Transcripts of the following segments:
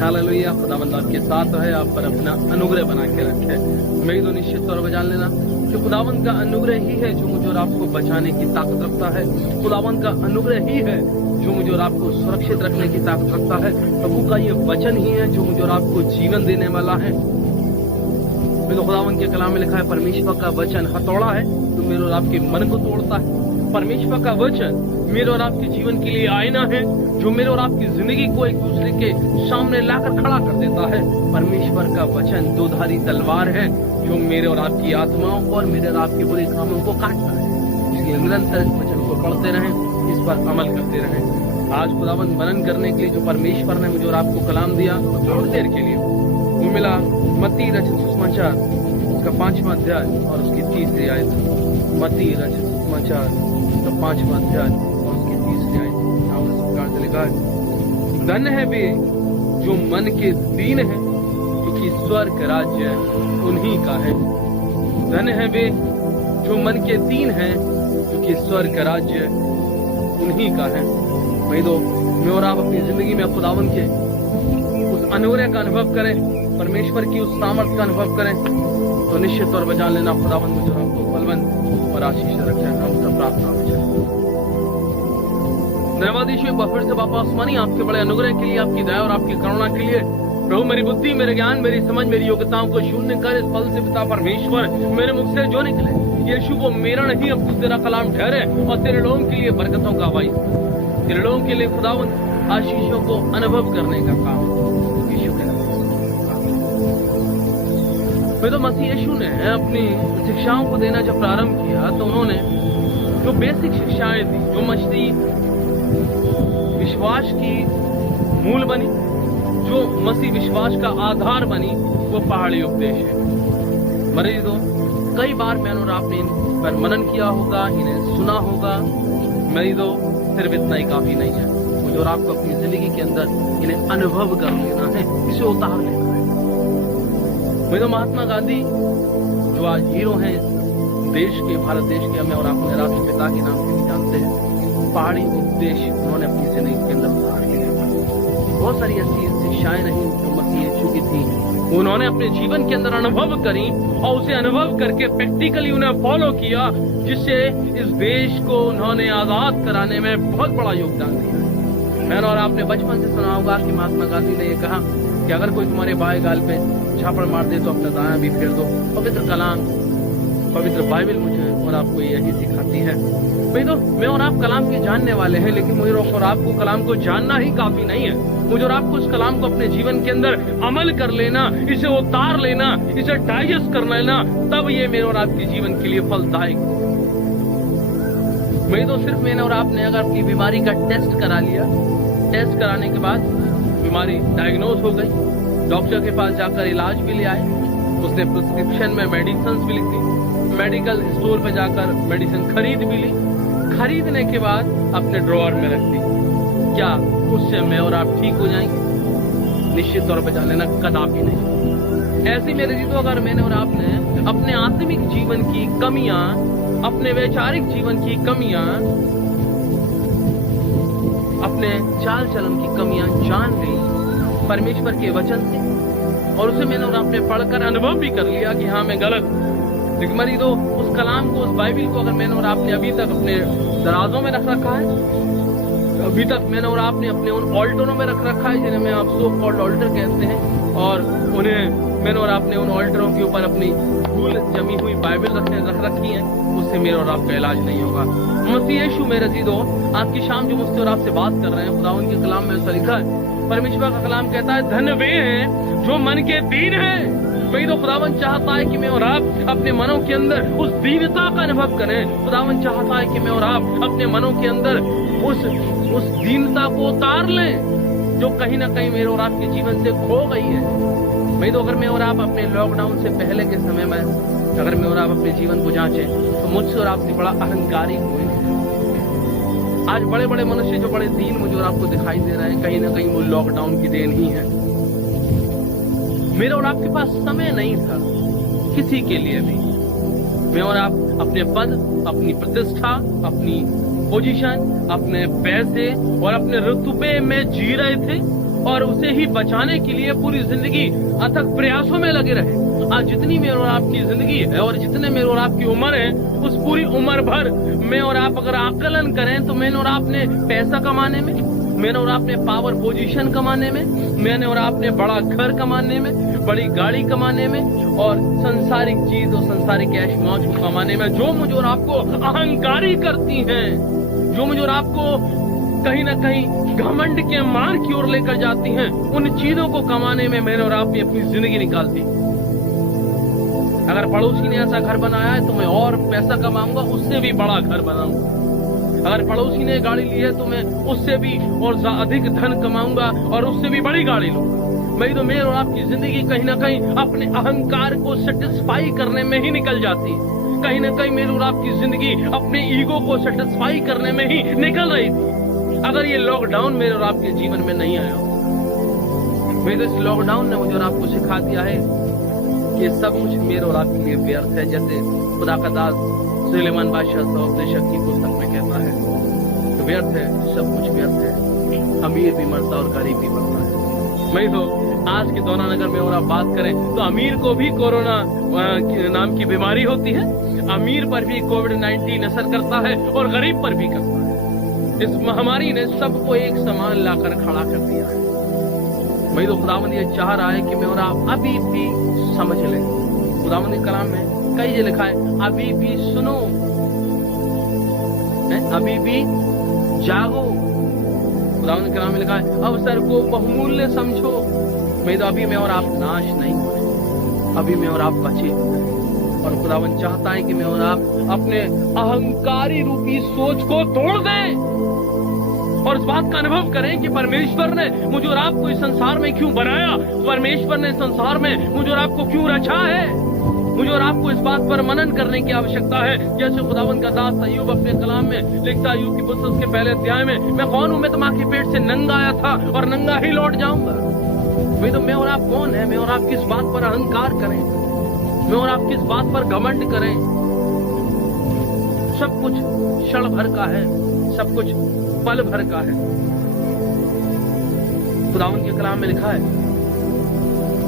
Hallelujah. खुदावंद आपके साथ है, आप पर अपना अनुग्रह बना के रखे। मेरी तो निश्चित तौर पर जान लेना कि खुदावंद का अनुग्रह ही है जो मुझे और आपको बचाने की ताकत रखता है। खुदावंद का अनुग्रह ही है जो मुझे और आपको सुरक्षित रखने की ताकत रखता है। प्रभु का ये वचन ही है जो मुझे और आपको जीवन देने वाला है। तो खुदावंद के कलाम में लिखा है, परमेश्वर का वचन हथौड़ा है जो मेरे और आपके मन को तोड़ता है। परमेश्वर का वचन मेरे और आपके जीवन के लिए आईना है जो मेरे और आपकी जिंदगी को एक दूसरे के सामने लाकर खड़ा कर देता है। परमेश्वर का वचन दोधारी तलवार है जो मेरे और आपकी आत्माओं और मेरे और आपके बुरे कामों को काटता है। इसलिए निरंतर इस वचन को पढ़ते रहें, इस पर अमल करते रहें। आज खुदावंद मनन करने के लिए जो परमेश्वर ने मुझे और आपको कलाम दिया थोड़ी देर के लिए, वो मिला मत्ती रचित सुसमाचार उसका 5वां अध्याय और उसकी 30वीं आयत। मत्ती रचित सुसमाचार उसका 5वां अध्याय और उसकी 30वीं आयत। इस प्रकार से लिखा है, धन्य है वे जो मन के दीन है क्योंकि स्वर्ग राज्य उन्हीं का है। धन्य है वे जो मन के दीन है क्योंकि स्वर्ग राज्य उन्हीं का है। वही तो मैं और आप अपनी जिंदगी में खुदावंद के उस अनुग्रह का अनुभव करें, परमेश्वर की उस सामर्थ का अनुभव करें, तो निश्चित तौर पर जान लेना खुदावंद मुझे आपको फलवंत और आशीष रखे। हम सब प्रार्थना में धन्यवाद यीशु, फिर से बापा आसमानी आपके बड़े अनुग्रह के लिए, आपकी दया और आपकी करुणा के लिए। प्रभु मेरी बुद्धि, मेरे ज्ञान, मेरी समझ, मेरी योग्यताओं को शून्य कर इस पल से पिता परमेश्वर मेरे मुख से जो निकले यीशु वो मेरा नहीं अब तेरा कलाम ठहरे और तेरे लोगों के लिए बरकतों का वाई, तेरे लोगों के लिए खुदावंद आशीषों को अनुभव करने का काम यीशु के मैं तो मसीह यीशु ने अपनी शिक्षाओं को देना जब प्रारंभ किया तो उन्होंने जो बेसिक शिक्षाएं दी, जो मसीही विश्वास की मूल बनी, जो मसीह विश्वास का आधार बनी, वो पहाड़ी उपदेश है। मरीज दो कई बार मैंने और आपने इन पर मनन किया होगा, इन्हें सुना होगा। मरीज दो सिर्फ इतना ही काफी नहीं है, मुझे और आपको अपनी जिंदगी के अंदर इन्हें अनुभव कर लेना है, इसे उतार लेना है। मैं तो महात्मा गांधी जो आज हीरो हैं देश के, भारत देश के, हमें और आपने राष्ट्रपिता के नाम से भी जानते हैं, पहाड़ी उपदेश उन्होंने अपनी जिंदगी के अंदर उतार लिया। बहुत सारी ऐसी शिक्षाएं रही जो मसीह यीशु की थी, उन्होंने अपने जीवन के अंदर अनुभव करी और उसे अनुभव करके प्रैक्टिकली उन्हें फॉलो किया, जिससे इस देश को उन्होंने आजाद कराने में बहुत बड़ा योगदान दिया। मैंने और आपने बचपन से सुना होगा कि महात्मा गांधी ने यह कहा कि अगर कोई तुम्हारे बाएं गाल पे झापड़ मार दे तो अपना दायां भी फेर दो। पवित्र कलाम, पवित्र बाइबल मुझे और आपको यही सिखाती है। भाई तो मैं और आप कलाम के जानने वाले हैं, लेकिन मुझे और आपको कलाम को जानना ही काफी नहीं है। मुझे और आपको इस कलाम को अपने जीवन के अंदर अमल कर लेना, इसे उतार लेना, इसे डाइजेस्ट कर लेना, तब ये मेरे और आपके जीवन के लिए फलदायक। मैं तो सिर्फ मैंने और आपने अगर अपनी बीमारी का टेस्ट करा लिया, टेस्ट कराने के बाद बीमारी डायग्नोज हो गई, डॉक्टर के पास जाकर इलाज भी ले आए, उसने प्रिस्क्रिप्शन में मेडिसिन भी लिख दी, मेडिकल स्टोर पे जाकर मेडिसिन खरीद भी ली, खरीदने के बाद अपने ड्रॉअर में रख दी। क्या उससे मैं और आप ठीक हो जाएंगे? निश्चित तौर पर जान लेना कदापि नहीं। ऐसी मेरे जी तो अगर मैंने और आपने अपने आत्मिक जीवन की कमियां, अपने वैचारिक जीवन की कमियां, अपने चाल चलन की कमियां जान ली परमेश्वर के वचन से, और उसे मैंने और आपने पढ़कर अनुभव भी कर लिया कि हाँ मैं गलत, लेकिन मरी दो उस कलाम को, उस बाइबल को अगर मैंने और आपने अभी तक अपने दराजों में रख रखा है, अभी तक मैंने और आपने अपने उन ऑल्टरों में रख रखा है जिन्हें मैं आप सो कॉल्ड ऑल्टर कहते हैं, और उन्हें मैंने और आपने उन ऑल्टरों के ऊपर अपनी धूल जमी हुई बाइबल रख रखी है, उससे मेरे और आपका इलाज नहीं होगा। मसीह यीशु मेरे अजीजों, आज की शाम जो मुझसे और आपसे बात कर रहे हैं, खुदा उनके कलाम में ऐसा लिखा है, परमेश्वर का कलाम कहता है, धन्य वे हैं जो मन के दीन हैं। वही तो खुदावन चाहता है कि मैं और आप अपने मनों के अंदर उस दीनता का अनुभव करें। खुदावन चाहता है कि मैं और आप अपने मनों के अंदर उस दीनता को उतार लें जो कहीं ना कहीं मेरे और आपके जीवन से खो गई है। वही तो अगर मैं और आप अपने लॉकडाउन से पहले के समय में अगर मैं और आप अपने जीवन को जांचें तो मुझसे और आपसे बड़ा अहंकारी हुए। आज बड़े बड़े मनुष्य जो बड़े दीन मुझे और आपको दिखाई दे रहे हैं, कहीं ना कहीं वो लॉकडाउन की देन ही है। मेरे और आपके पास समय नहीं था किसी के लिए भी। मैं और आप अपने पद, अपनी प्रतिष्ठा, अपनी पोजीशन, अपने पैसे और अपने रुतबे में जी रहे थे, और उसे ही बचाने के लिए पूरी जिंदगी अथक प्रयासों में लगे रहे। आज जितनी मेरे और आपकी जिंदगी है और जितने मेरे और आपकी उम्र है, उस पूरी उम्र भर मैं और आप अगर आकलन करें तो मैंने और आपने पैसा कमाने में, मैंने और आपने पावर पोजीशन कमाने में, मैंने और आपने बड़ा घर कमाने में, बड़ी गाड़ी कमाने में और संसारिक चीज और संसारिक ऐश मौज को कमाने में, जो मुझे और आपको अहंकारी करती हैं, जो मुझे और आपको कहीं ना कहीं घमंड के मार की ओर लेकर जाती हैं, उन चीजों को कमाने में मैंने और आपने अपनी जिंदगी निकाल दी। अगर पड़ोसी ने ऐसा घर बनाया है तो मैं और पैसा कमाऊंगा, उससे भी बड़ा घर बनाऊंगा। अगर पड़ोसी ने गाड़ी ली है तो मैं उससे भी और अधिक धन कमाऊंगा और उससे भी बड़ी गाड़ी लूंगा। मैं तो मेरे और आपकी जिंदगी कहीं ना कहीं अपने अहंकार को सेटिस्फाई करने में ही निकल जाती है। कहीं ना कहीं मेरे और आपकी जिंदगी अपने ईगो को सेटिस्फाई करने में ही निकल रही थी। अगर ये लॉकडाउन मेरे और आपके जीवन में नहीं आया, मेरे इस लॉकडाउन ने मुझे और आपको सिखा दिया है कि सब कुछ मेरे और आपके लिए व्यर्थ है। जैसे खुदा का दास सुलेमान बादशाह उपदेशक की पुस्तक में कहता है, व्यर्थ है, सब कुछ व्यर्थ है, अमीर भी मरता और गरीब भी मरता है। मैं तो आज के दौरान अगर मैं और आप बात करें तो अमीर को भी कोरोना नाम की बीमारी होती है, अमीर पर भी कोविड-19 असर करता है और गरीब पर भी करता है। इस महामारी ने सबको एक समान लाकर खड़ा कर दिया है। मैं तो खुदावंद ये चाह रहा है कि मैं और आप अभी भी समझ लें। खुदावंद के कलाम में कई जगह लिखा है, अभी भी सुनो, अभी भी जागो। खुदावंद के कलाम में लिखा है, अवसर को बहुमूल्य समझो। मैं तो अभी मैं और आप नाश नहीं हुए, अभी मैं और आप बचे हुए हैं। और खुदावंद चाहता है कि मैं और आप अपने अहंकारी रूपी सोच को तोड़ दें और इस बात का अनुभव करें कि परमेश्वर ने मुझे और आपको इस संसार में क्यों बनाया, परमेश्वर ने संसार में मुझे और आपको क्यों रचा है। मुझे और आपको इस बात पर मनन करने की आवश्यकता है। जैसे खुदावंद का दास अय्यूब अपने कलाम में लिखता, अय्यूब की पुस्तक के पहले अध्याय में, मैं कौन हूं, मैं तो मां के पेट से नंगा आया था और नंगा ही लौट जाऊंगा। भाई तो मैं और आप कौन है, मैं और आप किस बात पर अहंकार करें, मैं और आप किस बात पर घमंड करें। सब कुछ क्षण भर का है, सब कुछ पल भर का है। खुदावंद के कलाम में लिखा है,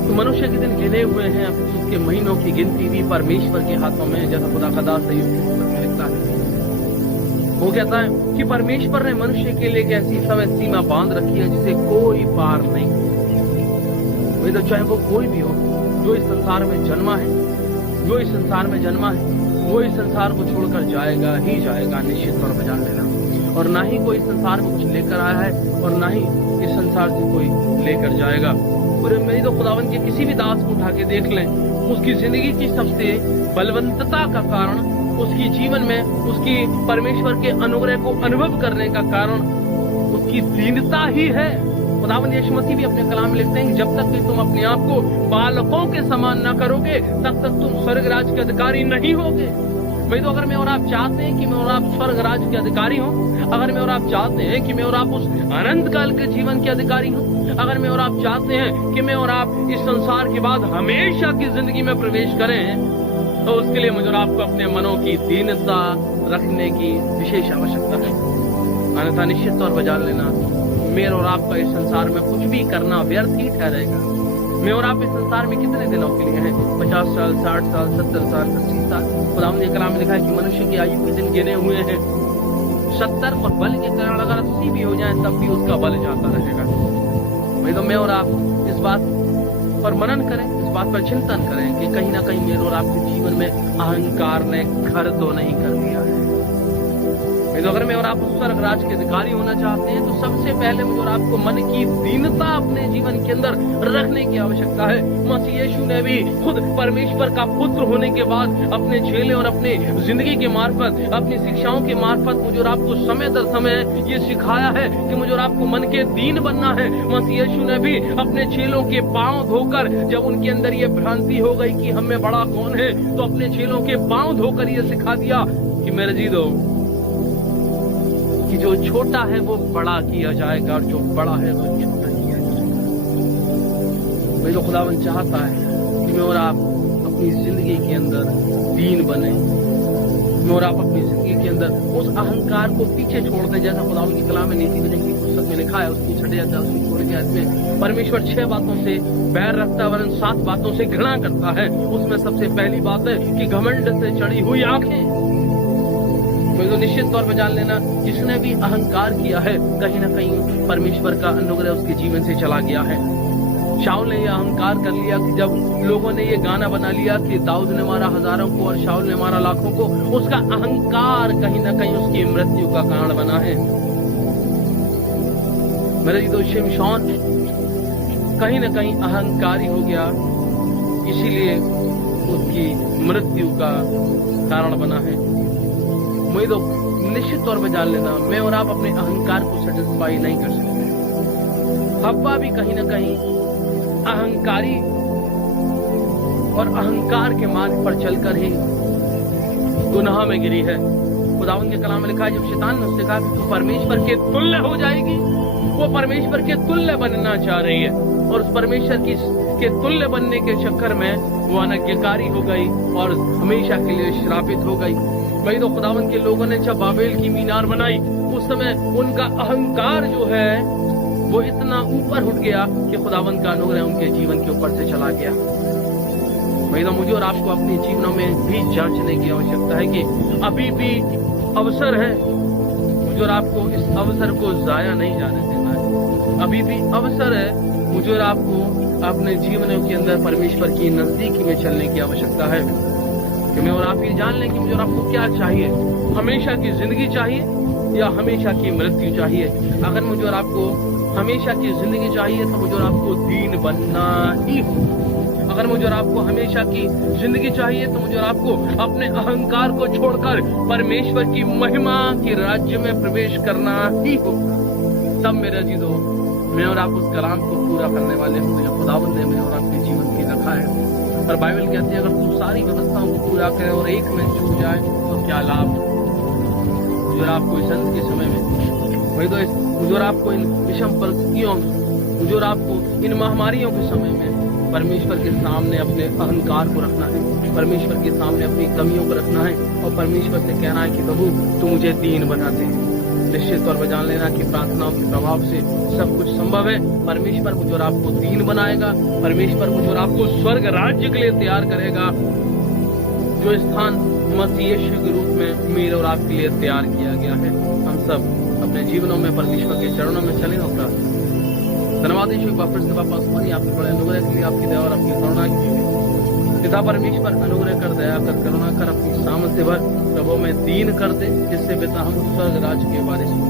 तो मनुष्य के दिन गिने हुए हैं, उसके महीनों की गिनती भी परमेश्वर के हाथों में। जैसा खुदा का दास अय्यूब की पुस्तक में लिखता है, वो कहता है कि परमेश्वर ने मनुष्य के लिए एक ऐसी समय सीमा बांध रखी है जिसे कोई पार नहीं। वे तो चाहे वो कोई भी हो, जो इस संसार में जन्मा है, जो इस संसार में जन्मा है, वो इस संसार को छोड़कर जाएगा ही जाएगा, निश्चित तौर पर जान लेना। और ना ही कोई संसार में कुछ लेकर आया है और ना ही इस संसार से कोई लेकर जाएगा। और मेरी तो खुदावंद के किसी भी दास को उठा के देख लें, उसकी जिंदगी की सबसे बलवंतता का कारण, उसकी जीवन में उसकी परमेश्वर के अनुग्रह को अनुभव करने का कारण उसकी दीनता ही है। खुदावंद यीशु मसीह भी अपने कलाम में लिखते हैं कि जब तक कि तुम अपने आप को बालकों के समान न करोगे, तब तक तुम स्वर्ग राज्य के अधिकारी नहीं होगे। भाई तो अगर मैं और आप चाहते हैं कि मैं और आप स्वर्ग राज्य के अधिकारी हों, अगर मैं और आप चाहते हैं कि मैं और आप उस अनंत काल के जीवन के अधिकारी हों, अगर मैं और आप चाहते हैं कि मैं और आप इस संसार के बाद हमेशा की जिंदगी में प्रवेश करें, तो उसके लिए मुझे और आपको अपने मनों की दीनता रखने की विशेष आवश्यकता है। अन्यथा निश्चित तौर पर जान लेना, मेरे और आपका इस संसार में कुछ भी करना व्यर्थ ही ठहरेगा। मैं और आप इस संसार में कितने दिनों के लिए हैं? 50 साल, 60 साल, 70 साल, 80 साल। खुदावंद ने कलाम में लिखा है कि मनुष्य की आयु के दिन गिने हुए हैं 70, और बल के कारण अगर 80 भी हो जाए तब भी उसका बल जाता रहेगा। भाई तो मैं और आप इस बात पर मनन करें, इस बात पर चिंतन करें कि कहीं ना कहीं मेरे और आपके जीवन में अहंकार ने घर तो नहीं कर दिया है। तो अगर मैं और आप उस स्वर्ग राज के अधिकारी होना चाहते हैं तो सबसे पहले मुझे और आपको मन की दीनता अपने जीवन के अंदर रखने की आवश्यकता है। मसीह यीशु ने भी खुद परमेश्वर का पुत्र होने के बाद अपने झेले और अपने जिंदगी के मार्फत, अपनी शिक्षाओं के मार्फत मुझे और आपको समय दर समय ये सिखाया है कि मुझे और आपको मन के दीन बनना है। मसीह यीशु ने भी अपने चेलों के पांव धोकर, जब उनके अंदर ये भ्रांति हो गई कि हम में बड़ा कौन है, तो अपने चेलों के पांव धोकर ये सिखा दिया कि मेरे जी दो कि जो छोटा है वो बड़ा किया जाएगा और जो बड़ा है वो छोटा किया जाएगा। मैं तो खुदावंद चाहता है कि मैं और आप अपनी जिंदगी के अंदर दीन बने, और आप अपनी जिंदगी के अंदर उस अहंकार को पीछे छोड़ दे, जैसा खुदावंद की कलाम में नीति वचन की पुस्तक में लिखा है, उसकी 6 अध्याय उसकी 16 आयत में परमेश्वर 6 बातों से बैर रखता है वरन 7 बातों से घृणा करता है। उसमें सबसे पहली बात है कि घमंड से चढ़ी हुई आंखें। तो निश्चित तौर पर जान लेना, जिसने भी अहंकार किया है कहीं ना कहीं परमेश्वर का अनुग्रह उसके जीवन से चला गया है। शाऊल ने यह अहंकार कर लिया कि जब लोगों ने ये गाना बना लिया कि दाऊद ने मारा हजारों को और शाऊल ने मारा लाखों को, उसका अहंकार कहीं ना कहीं उसकी मृत्यु का कारण बना है। मेरे तो शिमशोन कहीं ना कहीं अहंकारी हो गया, इसीलिए उसकी मृत्यु का कारण बना है। मुझे तो निश्चित तौर पर जान लेना, मैं और आप अपने अहंकार को सेटिस्फाई नहीं कर सकते। हव्वा भी कहीं ना कहीं अहंकारी और अहंकार के मार्ग पर चलकर ही गुनाह में गिरी है। खुदावंद के कलाम में लिखा है, जब शैतान ने उससे कहा कि तू परमेश्वर के तुल्य हो जाएगी, वो परमेश्वर के तुल्य बनना चाह रही है और उस परमेश्वर के तुल्य बनने के चक्कर में वो अनज्ञकारी हो गई और हमेशा के लिए श्रापित हो गई। वही तो खुदावंद के लोगों ने जब बाबेल की मीनार बनाई, उस समय उनका अहंकार जो है वो इतना ऊपर उठ गया कि खुदावंद का अनुग्रह उनके जीवन के ऊपर से चला गया। वही तो मुझे और आपको अपने जीवनों में भी जांचने की आवश्यकता है कि अभी भी अवसर है। मुझे और आपको इस अवसर को जाया नहीं जाने देना है। अभी भी अवसर है मुझे और आपको अपने जीवनों के अंदर परमेश्वर की नजदीकी में चलने की आवश्यकता है कि मैं और आप ये जान लें कि मुझे और आपको क्या चाहिए, हमेशा की जिंदगी चाहिए या हमेशा की मृत्यु चाहिए। अगर मुझे और आपको हमेशा की जिंदगी चाहिए तो मुझे और आपको दीन बनना ही हो। अगर मुझे और आपको हमेशा की जिंदगी चाहिए तो मुझे और आपको अपने अहंकार को छोड़कर परमेश्वर की महिमा के राज्य में प्रवेश करना ही हो। तब मेरा जी दो मैं और आप उस कलाम को पूरा करने वाले होंगे जो खुदावंद ने मेरे और आपके जीवन की रखा है। और बाइबल कहती है, अगर तू सारी व्यवस्थाओं को पूरा करे और एक में चूक जाए तो क्या लाभ। मुझे और आपको इस अंत के समय में वही तो मुझे और आपको इन विषम परिस्थितियों में, मुझे और आपको इन महामारियों के समय में परमेश्वर के सामने अपने अहंकार को रखना है, परमेश्वर के सामने अपनी कमियों को रखना है और परमेश्वर से कहना है कि प्रभु तू मुझे दीन बना दे। निश्चित तौर पर जान लेना कि प्रार्थनाओं के प्रभाव से सब कुछ संभव है। परमेश्वर मुझे और आपको दीन बनाएगा, परमेश्वर मुझे और आपको स्वर्ग राज्य के लिए तैयार करेगा, जो स्थान मसीह यीशु के रूप में मेरे और आपके लिए तैयार किया गया है। हम सब अपने जीवनों में परमेश्वर के चरणों में चले और प्रार्थना। धन्यवाद यीशु बाप फिर से वापस हमारी आपके बड़े अनुग्रह के लिए, आपकी दया और आपकी करुणा के लिए। पिता परमेश्वर अनुग्रह कर, दया कर, करुणा कर, अपनी सामर्थ्य भर प्रभु में दीन कर दे, जिससे पिता हम स्वर्ग राज्य के बारे में